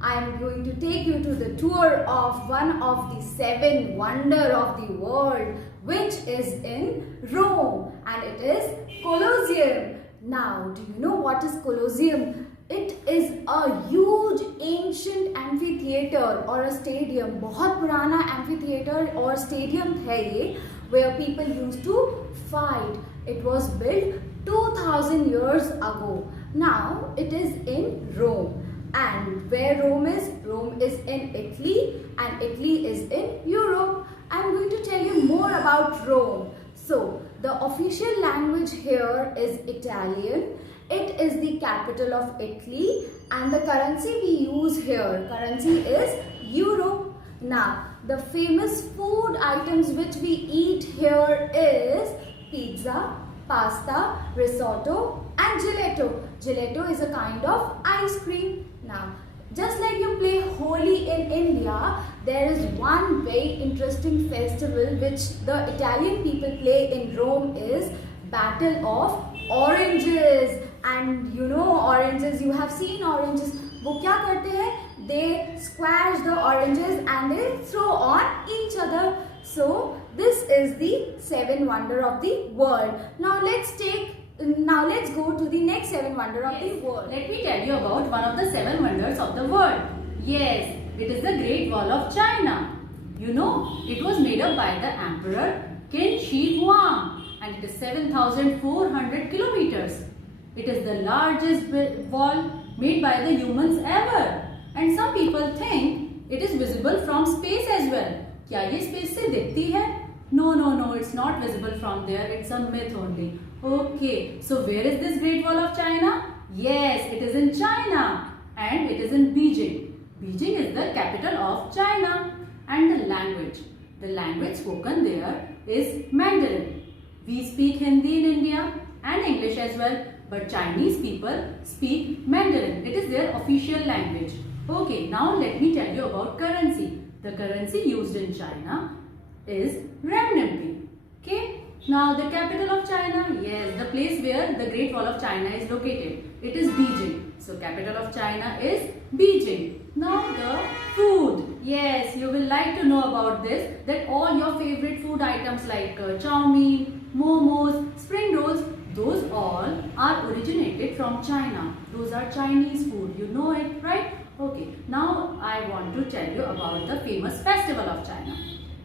I am going to take you to the tour of one of the seven wonders of the world, which is in Rome, and it is Colosseum. Now, do you know what is Colosseum? It is a huge ancient amphitheater or a stadium. बहुत पुराना amphitheater or stadium है ये, where people used to fight. It was built 2000 years ago. Now it is in Rome. And where Rome is? Rome is in Italy, and Italy is in Europe. I am going to tell you more about Rome. So, the official language here is Italian. It is the capital of Italy, and the currency we use here, currency is Euro. Now, the famous food items which we eat here is pizza, pasta, risotto and gelato. Gelato is a kind of ice cream. Now, just like you play Holi in India, there is one very interesting festival which the Italian people play in Rome is Battle of Oranges. And you know oranges, you have seen oranges. वो क्या करते हैं? They squash the oranges and they throw on each other. So this is the seven wonder of the world. Now let's go to the next seven wonder of the world. Let me tell you about one of the seven wonders of the world. Yes, it is the Great Wall of China. You know, it was made up by the Emperor Qin Shi Huang, and it is 7,400 kilometers. It is the largest wall made by the humans ever. And some people think it is visible from space as well. क्या ये space से दिखती है? No, it's not visible from there. It's a myth only. Okay, so where is this Great Wall of China? Yes, it is in China, and it is in Beijing. Beijing is the capital of China. And the language spoken there is Mandarin. We speak Hindi in India and English as well, but Chinese people speak Mandarin. It is their official language. Okay, now let me tell you about currency. The currency used in China is renminbi. Okay, now the capital of China, yes, the place where the Great Wall of China is located, it is Beijing. So capital of China is Beijing. Now the food, yes, you will like to know about this, that all your favorite food items like chow mein, momos, spring rolls, those all are originated from China. Those are Chinese food, you know it, right? Okay, now I want to tell you about the famous festival of China.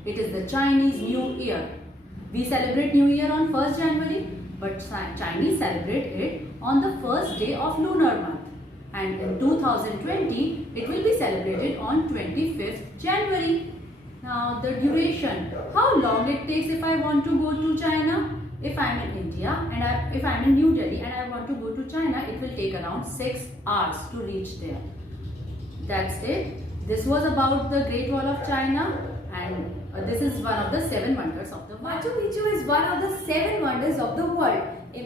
It is the Chinese New Year. We celebrate New Year on 1st January, but Chinese celebrate it on the first day of lunar month. And in 2020, it will be celebrated on 25th January. Now the duration, how long it takes if I want to go to China? If I am in India and if I am in New Delhi and I want to go to China, it will take around 6 hours to reach there. That's it. This was about the Great Wall of China, and this is one of the seven wonders of the world. Machu Picchu is one of the seven wonders of the world,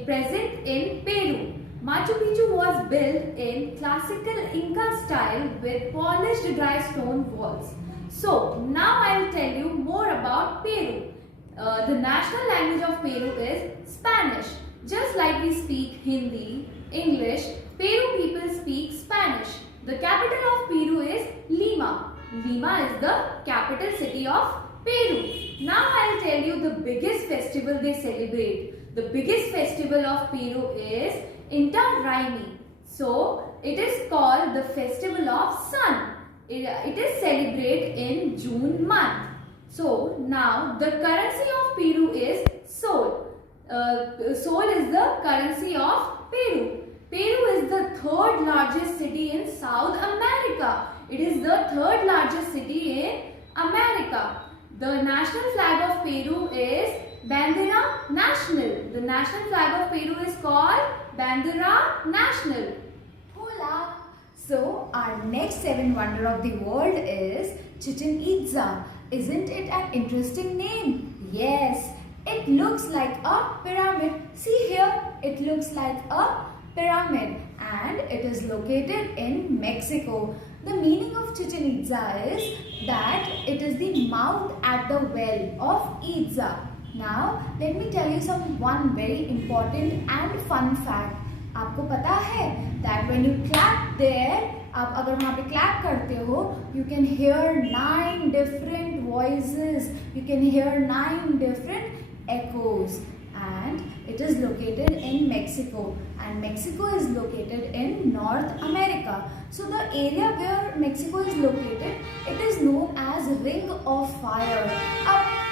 present in Peru. Machu Picchu was built in classical Inca style with polished dry stone walls. So now I will tell you more about Peru. The national language of Peru is Spanish. Just like we speak Hindi, English, Peru people speak Spanish. The capital of Peru is Lima. Lima is the capital city of Peru. Now I will tell you the biggest festival they celebrate. The biggest festival of Peru is Inti Raymi. So it is called the Festival of Sun. It is celebrated in June month. So now the currency of Peru is Sol. Sol is the currency of Peru. Peru is the third largest city in South America. It is the third largest city in America. The national flag of Peru is Bandera Nacional. The national flag of Peru is called Bandera Nacional. Hola! So our next seven wonder of the world is Chichen Itza. Isn't it an interesting name? Yes, it looks like a pyramid. See here, it looks like a pyramid, and it is located in Mexico. The meaning of Chichen Itza is that it is the mouth at the well of Itza. Now, let me tell you one very important and fun fact. आपको पता है that when you clap there, आप अगर वहाँ पे clap करते हो, you can hear 9 different voices, you can hear 9 different echoes, and it is located in Mexico, and Mexico is located in North America. So the area where Mexico is located, it is known as Ring of Fire.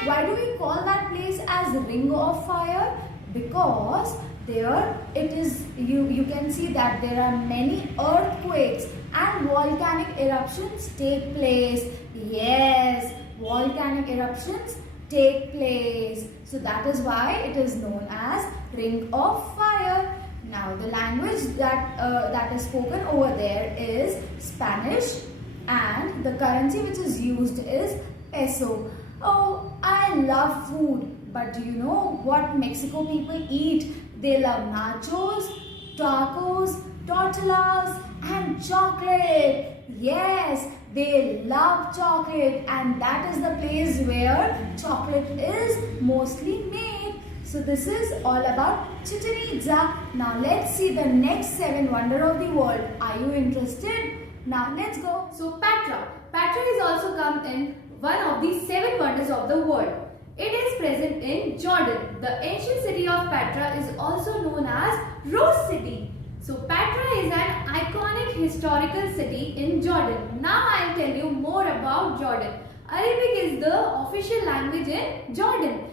Why do we call that place as Ring of Fire? Because there it is, you can see that there are many earthquakes and volcanic eruptions take place. Yes, volcanic eruptions take place. So that is why it is known as Ring of Fire. Now the language that is spoken over there is Spanish, and the currency which is used is peso. Oh, I love food, but do you know what Mexico people eat? They love nachos, tacos, tortillas and chocolate. Yes, they love chocolate, and that is the place where chocolate is mostly made. So this is all about Chichen Itza. Now let's see the next 7 wonders of the world. Are you interested? Now let's go. So Petra. Petra is also come in one of the 7 wonders of the world. It is present in Jordan. The ancient city of Petra is also known as Rose City. So Petra is an iconic historical city in Jordan. Now I will tell you more about Jordan. Arabic is the official language in Jordan.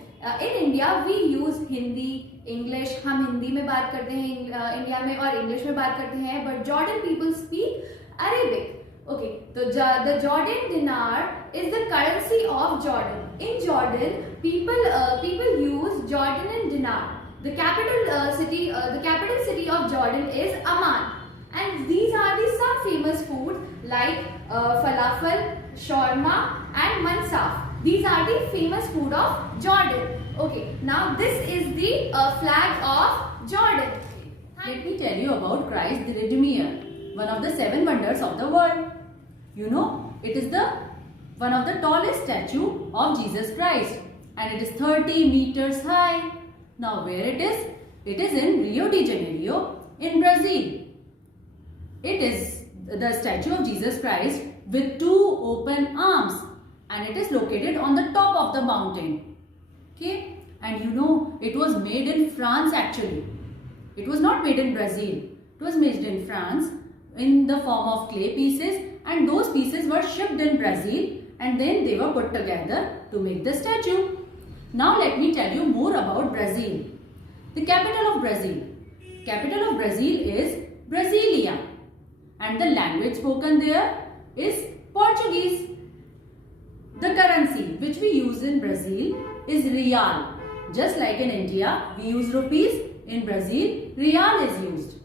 In India we use Hindi, English. हम हिंदी में बात करते हैं India में और English में बात करते हैं. But Jordan people speak Arabic. Okay, so the Jordan dinar is the currency of Jordan. In Jordan, people use Jordanian dinar. The capital city of Jordan is Amman, and these are the some famous foods like falafel, shawarma, and mansaf. These are the famous food of Jordan. Okay, now this is the flag of Jordan. Let me tell you about Christ the Redeemer, one of the 7 wonders of the world. You know, it is one of the tallest statue of Jesus Christ, and it is 30 meters high. Now where it is? It is in Rio de Janeiro in Brazil. It is the statue of Jesus Christ with 2 open arms, and it is located on the top of the mountain. Okay, and you know, it was made in France actually. It was not made in Brazil. It was made in France in the form of clay pieces, and those pieces were shipped in Brazil, and then they were put together to make the statue. Now let me tell you more about Brazil. The capital of Brazil. Capital of Brazil is Brasilia, and the language spoken there is Portuguese. The currency which we use in Brazil is real. Just like in India we use rupees, in Brazil real is used.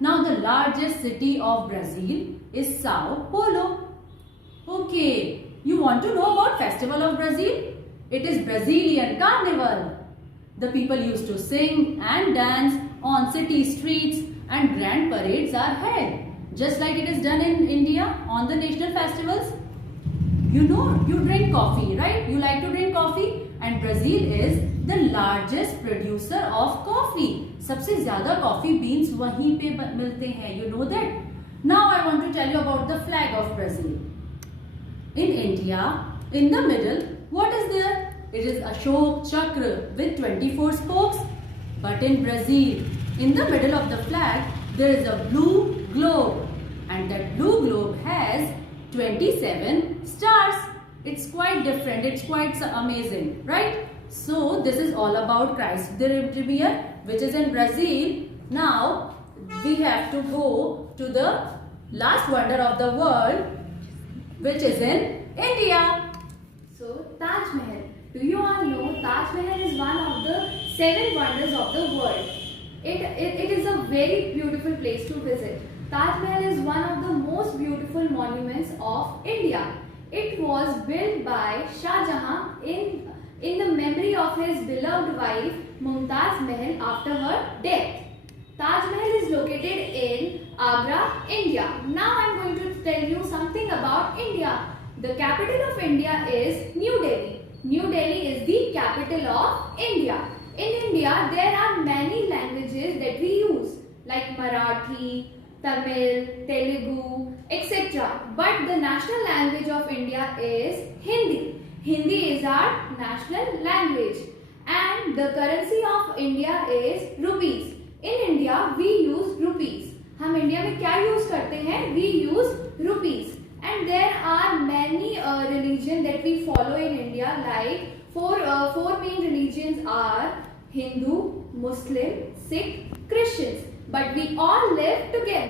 Now the largest city of Brazil is Sao Paulo. Okay, you want to know about Festival of Brazil? It is Brazilian Carnival. The people used to sing and dance on city streets, and grand parades are held, just like it is done in India on the national festivals. You know, you drink coffee, right? You like to drink coffee, and Brazil is the largest producer of coffee. सबसे ज़्यादा coffee beans वहीं पे मिलते हैं. You know that? Now I want to tell you about the flag of Brazil. In India, in the middle, what is there? It is Ashok Chakra with 24 spokes. But in Brazil, in the middle of the flag, there is a blue globe, and that blue globe has 27 stars. It's quite different. It's quite amazing, right? So this is all about Christ the Redeemer, which is in Brazil. Now we have to go to the last wonder of the world, which is in India. So Taj Mahal. Do you all know Taj Mahal is one of the 7 wonders of the world. It is a very beautiful place to visit. Taj Mahal is one of the most beautiful monuments of India. It was built by Shah Jahan in the memory of his beloved wife Mumtaz Mahal after her death. Taj Mahal is located in Agra, India. Now I am going to tell you something about India. The capital of India is New Delhi. New Delhi is the capital of India. In India, there are many languages that we use, like Marathi, Tamil, Telugu, etc. But the national language of India is Hindi. Hindi is our national language. And the currency of India is rupees. In India, we use rupees. हम India में क्या use करते हैं? We use rupees. And there are many religion that we follow in India. Like four main religions are Hindu, Muslim, Sikh, Christians. But we all live together.